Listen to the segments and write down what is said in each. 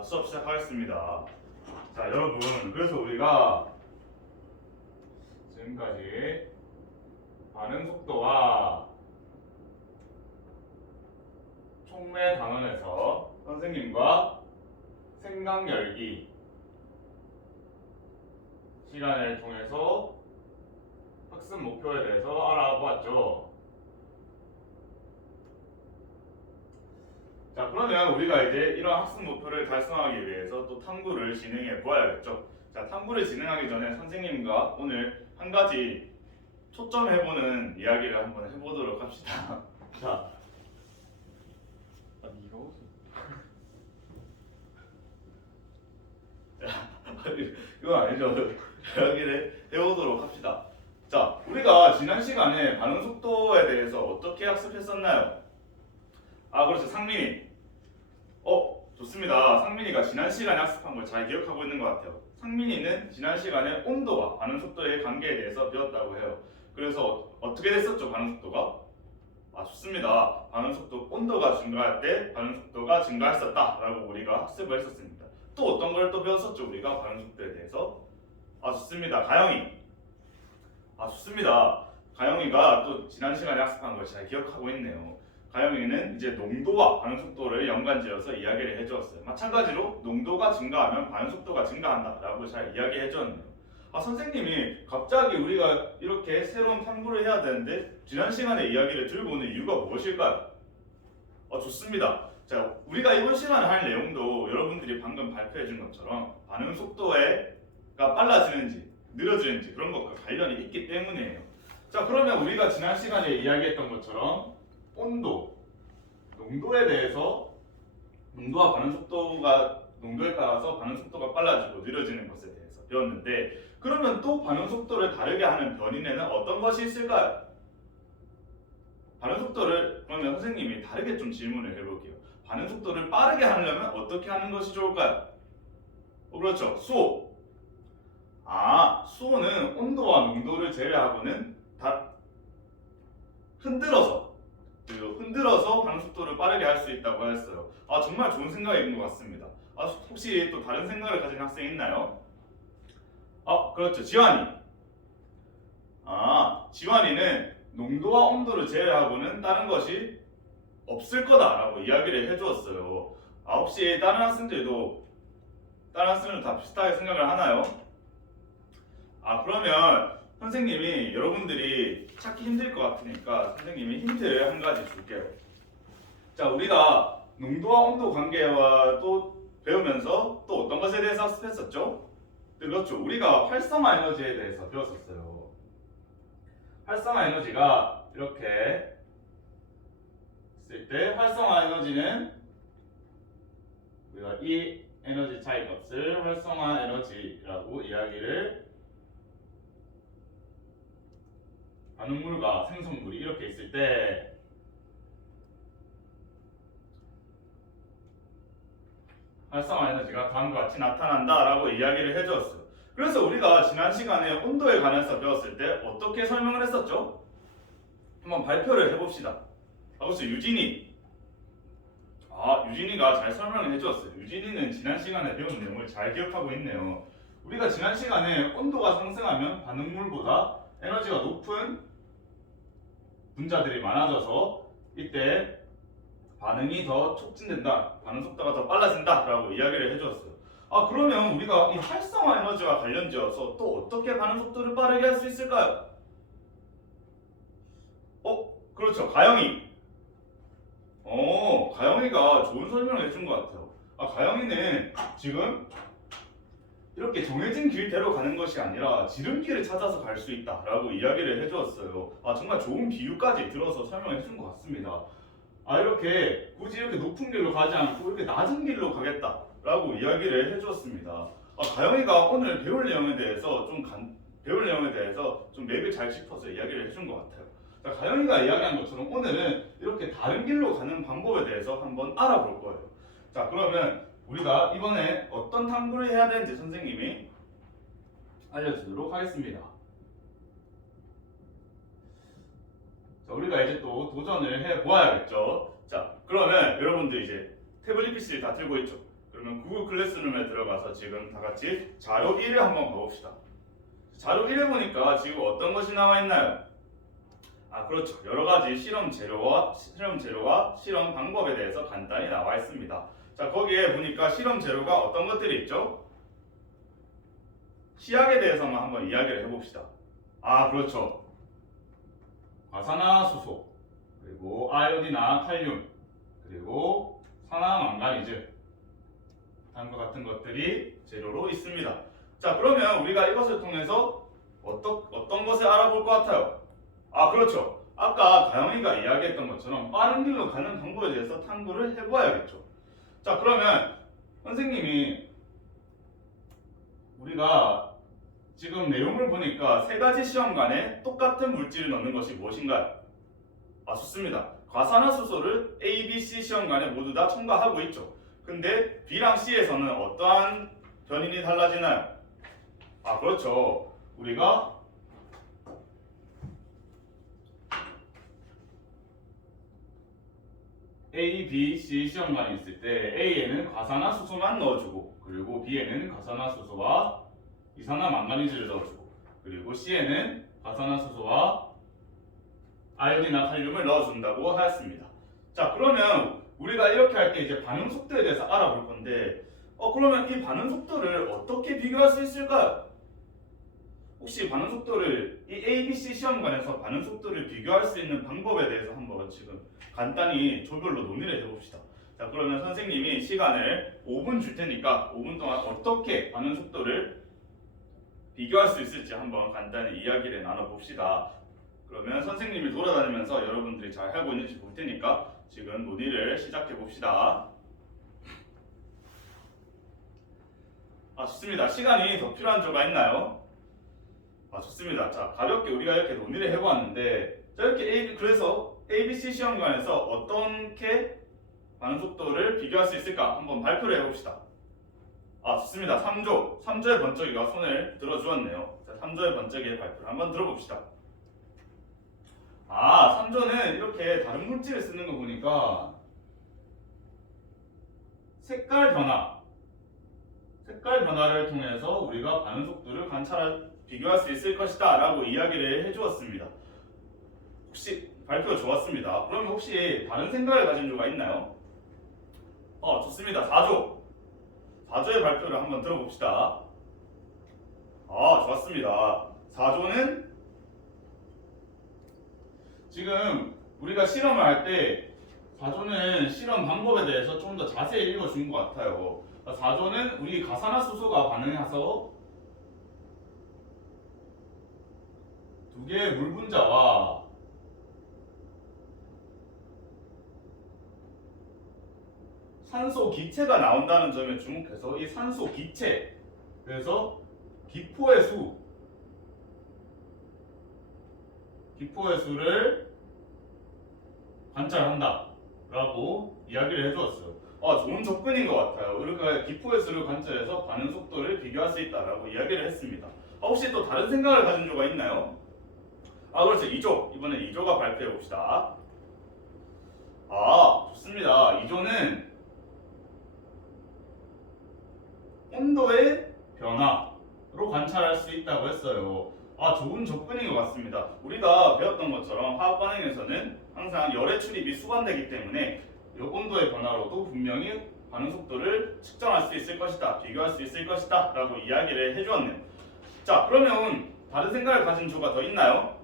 자, 수업 시작하겠습니다. 자, 여러분, 그래서 우리가 지금까지 반응 속도와 촉매 단원에서 선생님과 생각 열기 시간을 통해서 학습 목표에 대해서 알아보았죠. 자, 그러면 우리가 이제 이런 학습 목표를 달성하기 위해서 또 탐구를 진행해 보아야겠죠. 자, 탐구를 진행하기 전에 선생님과 오늘 한 가지 초점해보는 이야기를 한번 해보도록 합시다. 자, 네가 웃어. 이건 아니죠. 이야기를 해보도록 합시다. 자, 우리가 지난 시간에 반응 속도에 대해서 어떻게 학습했었나요? 아, 그렇죠. 상민이. 좋습니다. 상민이가 지난 시간에 학습한 걸 잘 기억하고 있는 것 같아요. 상민이는 지난 시간에 온도와 반응 속도의 관계에 대해서 배웠다고 해요. 그래서 어떻게 됐었죠, 반응 속도가? 아, 좋습니다. 반응 속도, 온도가 증가할 때 반응 속도가 증가했었다라고 우리가 학습을 했었습니다. 또 어떤 걸 또 배웠었죠, 우리가 반응 속도에 대해서? 아, 좋습니다. 가영이. 아, 좋습니다. 가영이가 또 지난 시간에 학습한 걸 잘 기억하고 있네요. 가영이는 이제 농도와 반응 속도를 연관지어서 이야기를 해주었어요. 마찬가지로 농도가 증가하면 반응 속도가 증가한다라고 잘 이야기해 주었네요. 아, 선생님이 갑자기 우리가 이렇게 새로운 탐구를 해야 되는데 지난 시간에 이야기를 들고 오는 이유가 무엇일까요? 좋습니다. 자, 우리가 이번 시간에 할 내용도 여러분들이 방금 발표해 준 것처럼 반응 속도가 빨라지는지 느려지는지 그런 것과 관련이 있기 때문이에요. 자, 그러면 우리가 지난 시간에 이야기했던 것처럼 온도, 농도에 대해서 농도와 반응 속도가 농도에 따라서 반응 속도가 빨라지고 느려지는 것에 대해서 배웠는데 그러면 또 반응 속도를 다르게 하는 변인에는 어떤 것이 있을까요? 반응 속도를 그러면 선생님이 다르게 좀 질문을 해볼게요. 반응 속도를 빠르게 하려면 어떻게 하는 것이 좋을까요? 그렇죠. 수호. 아, 수호는 온도와 농도를 제외하고는 다 흔들어서 반응 속도를 빠르게 할 수 있다고 했어요. 아, 정말 좋은 생각인 것 같습니다. 아, 혹시 또 다른 생각을 가진 학생 있나요? 그렇죠. 지환이. 아, 지환이는 농도와 온도를 제외하고는 다른 것이 없을 거다라고 이야기를 해주었어요. 아, 혹시 다른 학생들도 다 비슷하게 생각을 하나요? 아, 그러면 선생님이 여러분들이 찾기 힘들 것 같으니까 선생님이 힌트를 한 가지 줄게요. 자, 우리가 농도와 온도 관계와 또 배우면서 또 어떤 것에 대해서 학습했었죠? 그렇죠. 우리가 활성화 에너지에 대해서 배웠었어요. 활성화 에너지가 이렇게 있을 때 활성화 에너지는 우리가 이 에너지 차이 값을 활성화 에너지라고 이야기를 반응물과 생성물이 이렇게 있을 때 활성화 에너지가 다음과 같이 나타난다라고 이야기를 해주었어요. 그래서 우리가 지난 시간에 온도에 관해서 배웠을 때 어떻게 설명을 했었죠? 한번 발표를 해봅시다. 그래서 유진이. 유진이가 잘 설명을 해주었어요. 유진이는 지난 시간에 배운 내용을 잘 기억하고 있네요. 우리가 지난 시간에 온도가 상승하면 반응물보다 에너지가 높은 분자들이 많아져서 이때 반응이 더 촉진된다, 반응 속도가 더 빨라진다 라고 이야기를 해주었어요. 그러면 우리가 이 활성화 에너지와 관련지어서 또 어떻게 반응 속도를 빠르게 할 수 있을까요? 그렇죠. 가영이. 가영이가 좋은 설명을 해준 것 같아요. 가영이는 지금 이렇게 정해진 길대로 가는 것이 아니라 지름길을 찾아서 갈 수 있다라고 이야기를 해주었어요. 정말 좋은 비유까지 들어서 설명해 준 것 같습니다. 이렇게 굳이 이렇게 높은 길로 가지 않고 이렇게 낮은 길로 가겠다라고 이야기를 해주었습니다. 가영이가 오늘 배울 내용에 대해서 좀 맥을 잘 짚어서 이야기를 해준 것 같아요. 자, 가영이가 이야기한 것처럼 오늘은 이렇게 다른 길로 가는 방법에 대해서 한번 알아볼 거예요. 자, 그러면 우리가 이번에 어떤 탐구를 해야 되는지 선생님이 알려주도록 하겠습니다. 자, 우리가 이제 또 도전을 해 보아야겠죠. 자, 그러면 여러분들 이제 태블릿 PC를 다 들고 있죠. 그러면 구글 클래스룸에 들어가서 지금 다 같이 자료 1을 한번 봐봅시다. 자료 1에 보니까 지금 어떤 것이 나와 있나요? 아, 그렇죠. 여러 가지 실험 재료와 실험 방법에 대해서 간단히 나와 있습니다. 자, 거기에 보니까 실험 재료가 어떤 것들이 있죠? 시약에 대해서만 한번 이야기를 해봅시다. 아, 그렇죠. 과산화수소, 그리고 아요딘이나 칼륨, 그리고 산화망가니즈, 다음과 같은 것들이 재료로 있습니다. 자, 그러면 우리가 이것을 통해서 어떤 것을 알아볼 것 같아요? 아, 그렇죠. 아까 가영이가 이야기했던 것처럼 빠른 길로 가는 방법에 대해서 탐구를 해봐야겠죠. 자, 그러면 선생님이 우리가 지금 내용을 보니까 세 가지 시험관에 똑같은 물질을 넣는 것이 무엇인가요? 아, 좋습니다. 과산화수소를 A, B, C 시험관에 모두 다 첨가하고 있죠. 근데 B랑 C에서는 어떠한 변인이 달라지나요? 아, 그렇죠. 우리가 A, B, C 시험관이 있을 때 A에는 과산화수소만 넣어주고, 그리고 B에는 과산화수소와 이산화망가니즈를 넣어주고, 그리고 C에는 과산화수소와 아요딘이나 칼륨을 넣어준다고 하였습니다. 자, 그러면 우리가 이렇게 할 때 이제 반응 속도에 대해서 알아볼 건데, 그러면 이 반응 속도를 어떻게 비교할 수 있을까요? 혹시 반응 속도를 이 ABC 시험관에서 반응 속도를 비교할 수 있는 방법에 대해서 한번 지금 간단히 조별로 논의를 해봅시다. 자, 그러면 선생님이 시간을 5분 줄 테니까 5분 동안 어떻게 반응 속도를 비교할 수 있을지 한번 간단히 이야기를 나눠봅시다. 그러면 선생님이 돌아다니면서 여러분들이 잘 하고 있는지 볼 테니까 지금 논의를 시작해 봅시다. 아, 좋습니다. 시간이 더 필요한 조가 있나요? 아, 좋습니다. 자, 가볍게 우리가 이렇게 논의를 해보았는데, 자, 이렇게 그래서 ABC 시험관에서 어떻게 반응 속도를 비교할 수 있을까 한번 발표를 해봅시다. 아, 좋습니다. 3조의 번쩍이가 손을 들어주었네요. 자, 3조의 번쩍이의 발표를 한번 들어봅시다. 아, 3조는 이렇게 다른 물질을 쓰는 거 보니까 색깔 변화를 통해서 우리가 반응 속도를 비교할 수 있을 것이다 라고 이야기를 해주었습니다. 혹시 발표 좋았습니다. 그러면 혹시 다른 생각을 가진 조가 있나요? 좋습니다. 4조의 발표를 한번 들어봅시다. 아, 좋았습니다. 4조는 지금 우리가 실험을 할 때 4조는 실험 방법에 대해서 좀 더 자세히 읽어준 것 같아요. 4조는 우리 가산화수소가 반응해서 두 개의 물 분자와 산소 기체가 나온다는 점에 주목해서 이 산소 기체, 그래서 기포의 수를 관찰한다 라고 이야기를 해주었어요. 좋은 접근인 것 같아요. 우리가 기포의 수를 관찰해서 반응 속도를 비교할 수 있다라고 이야기를 했습니다. 혹시 또 다른 생각을 가진 조가 있나요? 아, 그렇죠. 2조. 이번에 2조가 발표해 봅시다. 아, 좋습니다. 2조는 온도의 변화로 관찰할 수 있다고 했어요. 아, 좋은 접근인 것 같습니다. 우리가 배웠던 것처럼 화학 반응에서는 항상 열의 출입이 수반되기 때문에 이 온도의 변화로도 분명히 반응 속도를 측정할 수 있을 것이다, 비교할 수 있을 것이다 라고 이야기를 해주었네요. 자, 그러면 다른 생각을 가진 조가 더 있나요?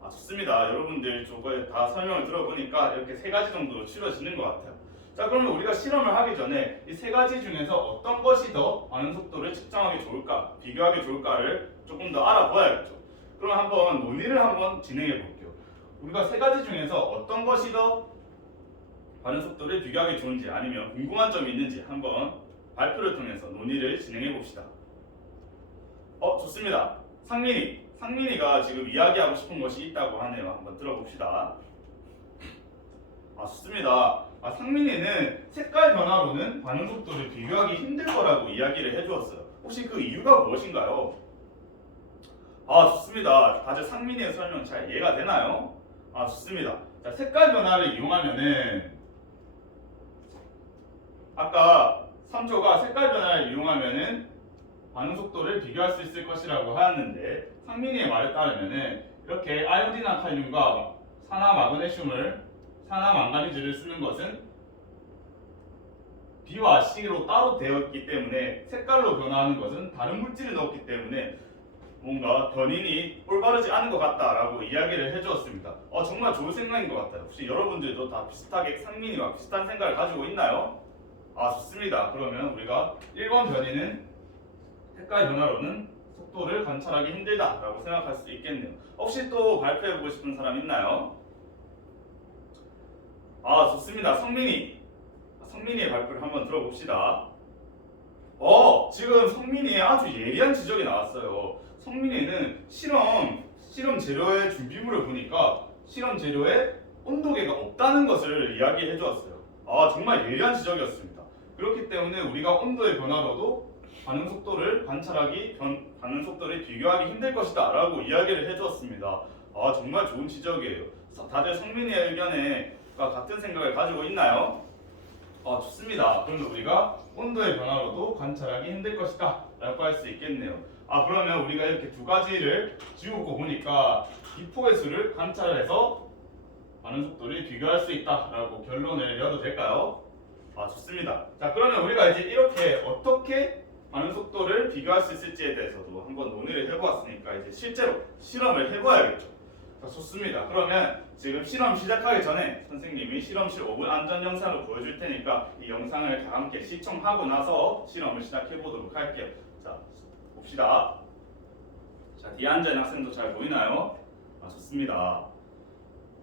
아, 좋습니다. 여러분들 조거에 다 설명을 들어보니까 이렇게 세 가지 정도로 치러지는 것 같아요. 자, 그러면 우리가 실험을 하기 전에 이 세 가지 중에서 어떤 것이 더 반응 속도를 측정하기 좋을까, 비교하기 좋을까를 조금 더 알아봐야겠죠. 그럼 한번 논의를 한번 진행해 볼게요. 우리가 세 가지 중에서 어떤 것이 더 반응 속도를 비교하기 좋은지, 아니면 궁금한 점이 있는지 한번 발표를 통해서 논의를 진행해 봅시다. 좋습니다. 상민이가 지금 이야기하고 싶은 것이 있다고 하네요. 한번 들어봅시다. 아, 좋습니다. 상민이는 색깔 변화로는 반응 속도를 비교하기 힘들 거라고 이야기를 해주었어요. 혹시 그 이유가 무엇인가요? 아, 좋습니다. 다들 상민이의 설명 잘 이해가 되나요? 아, 좋습니다. 자, 색깔 변화를 이용하면은 아까 3조가 색깔 변화를 이용하면은 반응 속도를 비교할 수 있을 것이라고 하였는데 상민이의 말에 따르면은 이렇게 아이오딘화 칼륨과 산화 마그네슘을 산화 망가니즈를 쓰는 것은 B와 C로 따로 되어 있기 때문에 색깔로 변화하는 것은 다른 물질을 넣었기 때문에 뭔가 변인이 올바르지 않은 것 같다라고 이야기를 해주었습니다. 정말 좋은 생각인 것 같아요. 혹시 여러분들도 다 비슷하게 상민이와 비슷한 생각을 가지고 있나요? 좋습니다. 그러면 우리가 1번 변인은 색깔 변화로는 속도를 관찰하기 힘들다라고 생각할 수 있겠네요. 혹시 또 발표해보고 싶은 사람 있나요? 좋습니다. 성민이의 발표를 한번 들어봅시다. 지금 성민이의 아주 예리한 지적이 나왔어요. 성민이는 실험 재료의 준비물을 보니까 실험 재료에 온도계가 없다는 것을 이야기해 주었어요. 정말 예리한 지적이었습니다. 그렇기 때문에 우리가 온도의 변화로도 반응 속도를 반응 속도를 비교하기 힘들 것이다 라고 이야기를 해 주었습니다. 정말 좋은 지적이에요. 다들 성민이의 의견에 같은 생각을 가지고 있나요? 좋습니다. 그러면 우리가 온도의 변화로도 관찰하기 힘들 것이다 라고 할 수 있겠네요. 그러면 우리가 이렇게 두 가지를 지우고 보니까 기포의 수를 관찰해서 반응 속도를 비교할 수 있다 라고 결론을 내려도 될까요? 좋습니다. 자, 그러면 우리가 이제 이렇게 어떻게 반응 속도를 비교할 수 있을지에 대해서도 한번 논의를 해보았으니까 이제 실제로 실험을 해봐야겠죠. 좋습니다. 그러면 지금 실험 시작하기 전에 선생님이 실험실 5분 안전 영상을 보여줄 테니까 이 영상을 다 함께 시청하고 나서 실험을 시작해 보도록 할게요. 자, 봅시다. 자, 뒤에 앉은 학생도 잘 보이나요? 좋습니다.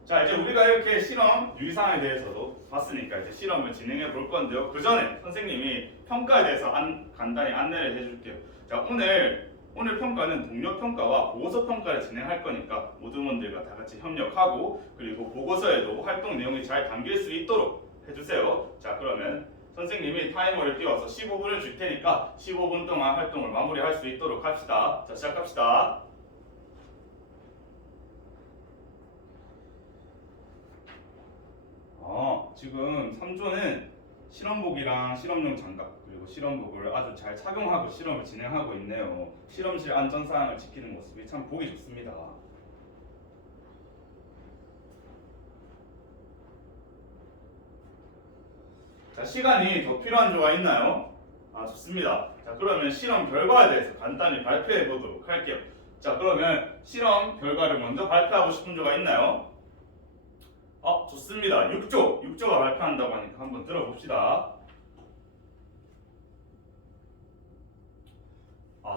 자, 이제 우리가 이렇게 실험 유의사항에 대해서도 봤으니까 이제 실험을 진행해 볼 건데요. 그 전에 선생님이 평가에 대해서 간단히 안내를 해줄게요. 자, 오늘 평가는 동료 평가와 보고서 평가를 진행할 거니까 모두분들과 다 같이 협력하고 그리고 보고서에도 활동 내용이 잘 담길 수 있도록 해주세요. 자, 그러면 선생님이 타이머를 띄워서 15분을 줄 테니까 15분 동안 활동을 마무리할 수 있도록 합시다. 자, 시작합시다. 지금 3조는 실험복이랑 실험용 장갑 그리고 실험복을 아주 잘 착용하고 실험을 진행하고 있네요. 실험실 안전사항을 지키는 모습이 참 보기 좋습니다. 자, 시간이 더 필요한 조가 있나요? 좋습니다. 자, 그러면 실험 결과에 대해서 간단히 발표해 보도록 할게요. 자, 그러면 실험 결과를 먼저 발표하고 싶은 조가 있나요? 좋습니다. 6조가 발표한다고 하니까 한번 들어봅시다.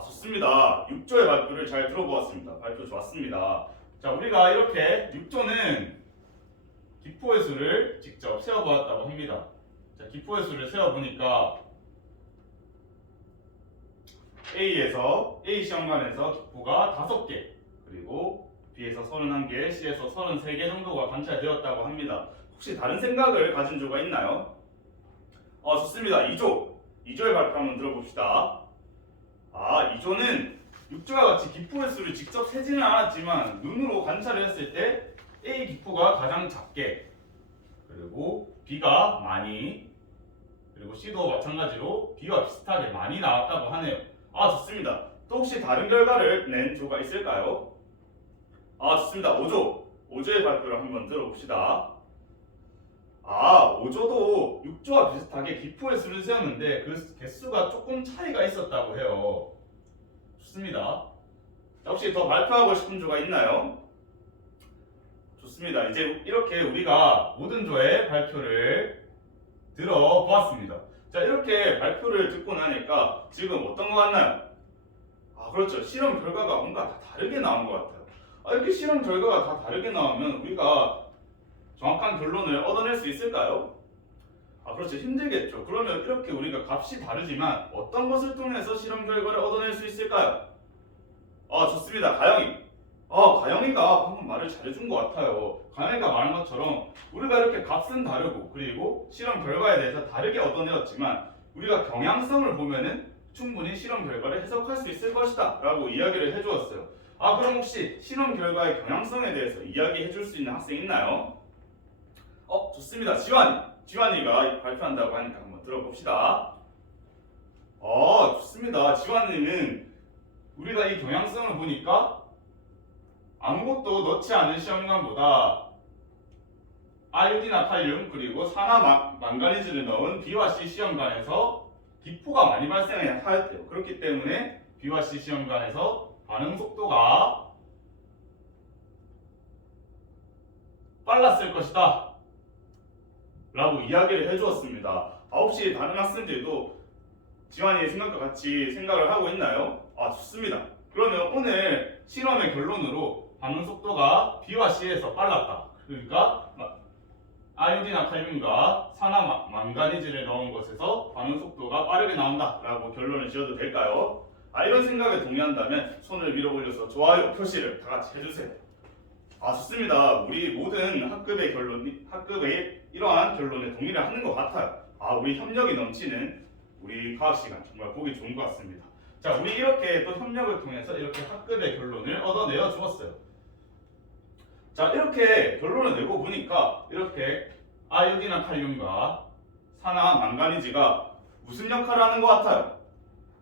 좋습니다. 6조의 발표를 잘 들어보았습니다. 발표 좋았습니다. 자, 우리가 이렇게 6조는 기포의 수를 직접 세어보았다고 합니다. 자, 기포의 수를 세어보니까 A 시험관에서 기포가 5개 그리고 B에서 31개, C에서 33개 정도가 관찰되었다고 합니다. 혹시 다른 생각을 가진 조가 있나요? 좋습니다. 2조의 발표 한번 들어봅시다. 2조는 6조와 같이 기포의 수를 직접 세지는 않았지만 눈으로 관찰을 했을 때 A 기포가 가장 작게 그리고 B가 많이 그리고 C도 마찬가지로 B와 비슷하게 많이 나왔다고 하네요. 좋습니다. 또 혹시 다른 결과를 낸 조가 있을까요? 좋습니다. 5조의 발표를 한번 들어봅시다. 5조도 6조와 비슷하게 기포의 수를 세었는데 그 개수가 조금 차이가 있었다고 해요. 좋습니다. 자, 혹시 더 발표하고 싶은 조가 있나요? 좋습니다. 이제 이렇게 우리가 모든 조의 발표를 들어보았습니다. 자, 이렇게 발표를 듣고 나니까 지금 어떤 것 같나요? 그렇죠. 실험 결과가 뭔가 다 다르게 나온 것 같아요. 이렇게 실험 결과가 다 다르게 나오면 우리가 정확한 결론을 얻어낼 수 있을까요? 그렇죠. 힘들겠죠. 그러면 이렇게 우리가 값이 다르지만 어떤 것을 통해서 실험 결과를 얻어낼 수 있을까요? 좋습니다. 가영이가 방금 말을 잘해준 것 같아요. 가영이가 말한 것처럼 우리가 이렇게 값은 다르고 그리고 실험 결과에 대해서 다르게 얻어내었지만 우리가 경향성을 보면은 충분히 실험 결과를 해석할 수 있을 것이다 라고 이야기를 해주었어요. 그럼 혹시 실험 결과의 경향성에 대해서 이야기해 줄 수 있는 학생 있나요? 좋습니다. 지환이가 발표한다고 하니까 한번 들어봅시다. 좋습니다. 지환님은 우리가 이 경향성을 보니까 아무것도 넣지 않은 시험관보다 아요딘이나 칼륨 그리고 산화 망가니즈를 넣은 B와 C 시험관에서 기포가 많이 발생하였대요. 그렇기 때문에 B와 C 시험관에서 반응 속도가 빨랐을 것이다 라고 이야기를 해주었습니다. 혹시 다른 학생들도 지환이의 생각과 같이 생각을 하고 있나요? 좋습니다. 그러면 오늘 실험의 결론으로 반응 속도가 B와 C에서 빨랐다. 그러니까 아요딘이나 칼륨과 산화 망가니즈를 넣은 것에서 반응 속도가 빠르게 나온다 라고 결론을 지어도 될까요? 이런 생각에 동의한다면 손을 위로 올려서 좋아요 표시를 다 같이 해주세요. 좋습니다. 우리 모든 학급의 이러한 결론에 동의를 하는 것 같아요. 우리 협력이 넘치는 우리 과학 시간 정말 보기 좋은 것 같습니다. 자, 우리 이렇게 또 협력을 통해서 이렇게 학급의 결론을 얻어내어 주었어요. 자, 이렇게 결론을 내고 보니까 이렇게 아요딘이나 칼륨과 산화 망가니즈가 무슨 역할을 하는 것 같아요?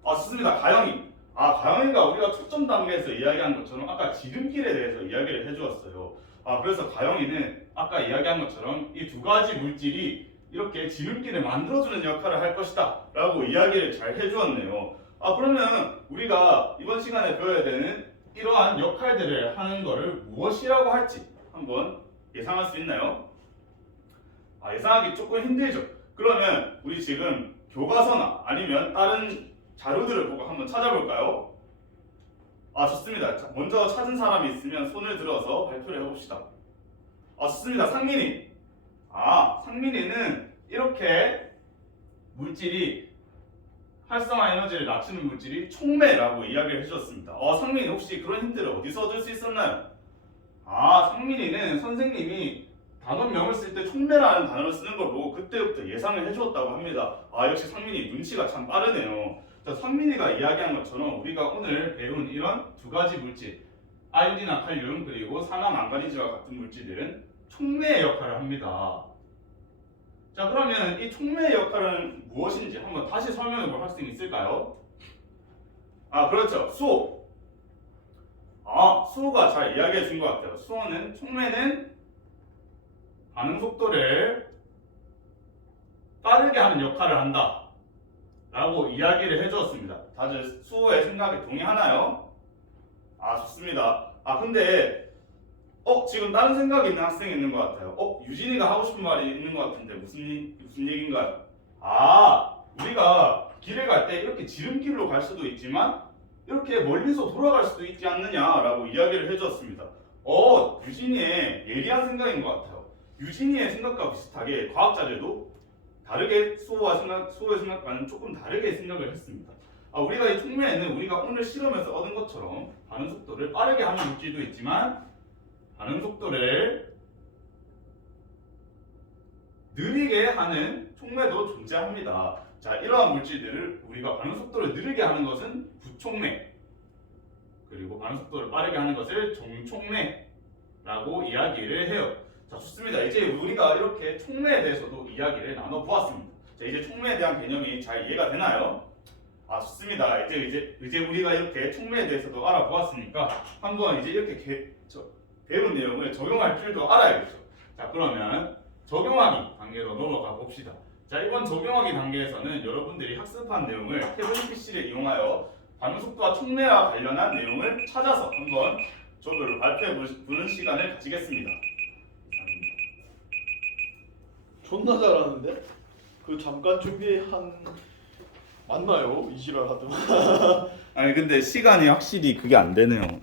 좋습니다. 가영이. 가영이가 우리가 초점 단계에서 이야기한 것처럼 아까 지름길에 대해서 이야기를 해주었어요. 그래서 가영이는 아까 이야기한 것처럼 이 두 가지 물질이 이렇게 지름길을 만들어주는 역할을 할 것이다 라고 이야기를 잘 해주었네요. 그러면 우리가 이번 시간에 배워야 되는 이러한 역할들을 하는 것을 무엇이라고 할지 한번 예상할 수 있나요? 예상하기 조금 힘들죠. 그러면 우리 지금 교과서나 아니면 다른 자료들을 보고 한번 찾아볼까요? 좋습니다. 자, 먼저 찾은 사람이 있으면 손을 들어서 발표를 해봅시다. 좋습니다. 상민이. 상민이는 이렇게 물질이 활성화 에너지를 낮추는 물질이 촉매라고 이야기를 해주셨습니다. 상민이 혹시 그런 힌트를 어디서 얻을 수 있었나요? 상민이는 선생님이 단원명을 쓸 때 촉매라는 단어를 쓰는 걸 보고 그때부터 예상을 해주었다고 합니다. 역시 상민이 눈치가 참 빠르네요. 자, 상민이가 이야기한 것처럼 우리가 오늘 배운 이런 두 가지 물질 아요딘이나 칼륨 그리고 산화 망가니즈와 같은 물질들은 촉매의 역할을 합니다. 자, 그러면 이 촉매의 역할은 무엇인지 한번 다시 설명해 볼 학생이 있을까요? 그렇죠. 수호. 수호가 잘 이야기해 준 것 같아요. 수호는 촉매는 반응 속도를 빠르게 하는 역할을 한다 라고 이야기를 해주었습니다. 다들 수호의 생각에 동의하나요? 좋습니다. 근데 지금 다른 생각이 있는 학생이 있는 것 같아요. 유진이가 하고 싶은 말이 있는 것 같은데 무슨 얘기인가요? 우리가 길을 갈 때 이렇게 지름길로 갈 수도 있지만 이렇게 멀리서 돌아갈 수도 있지 않느냐라고 이야기를 해주었습니다. 유진이의 예리한 생각인 것 같아요. 유진이의 생각과 비슷하게 과학자들도 다르게 수호의 생각과는 조금 다르게 생각을 했습니다. 우리가 이 촉매에는 우리가 오늘 실험에서 얻은 것처럼 반응 속도를 빠르게 하는 물질도 있지만 반응 속도를 느리게 하는 촉매도 존재합니다. 자, 이러한 물질들을 우리가 반응 속도를 느리게 하는 것은 부촉매, 그리고 반응 속도를 빠르게 하는 것을 정촉매라고 이야기를 해요. 자, 좋습니다. 이제 우리가 이렇게 촉매에 대해서도 이야기를 나눠보았습니다. 자, 이제 촉매에 대한 개념이 잘 이해가 되나요? 좋습니다. 이제 우리가 이렇게 촉매에 대해서도 알아보았으니까 한번 이제 이렇게 배운 내용을 적용할 줄도 알아야겠죠. 자, 그러면 적용하기 단계로 넘어가 봅시다. 자, 이번 적용하기 단계에서는 여러분들이 학습한 내용을 태블릿 PC를 이용하여 반응 속도와 촉매와 관련한 내용을 찾아서 한번 저절로 발표해 보는 시간을 가지겠습니다. 존나 잘하는데? 그 잠깐 준비한 맞나요? 이 지랄 하더만. 근데 시간이 확실히 그게 안 되네요.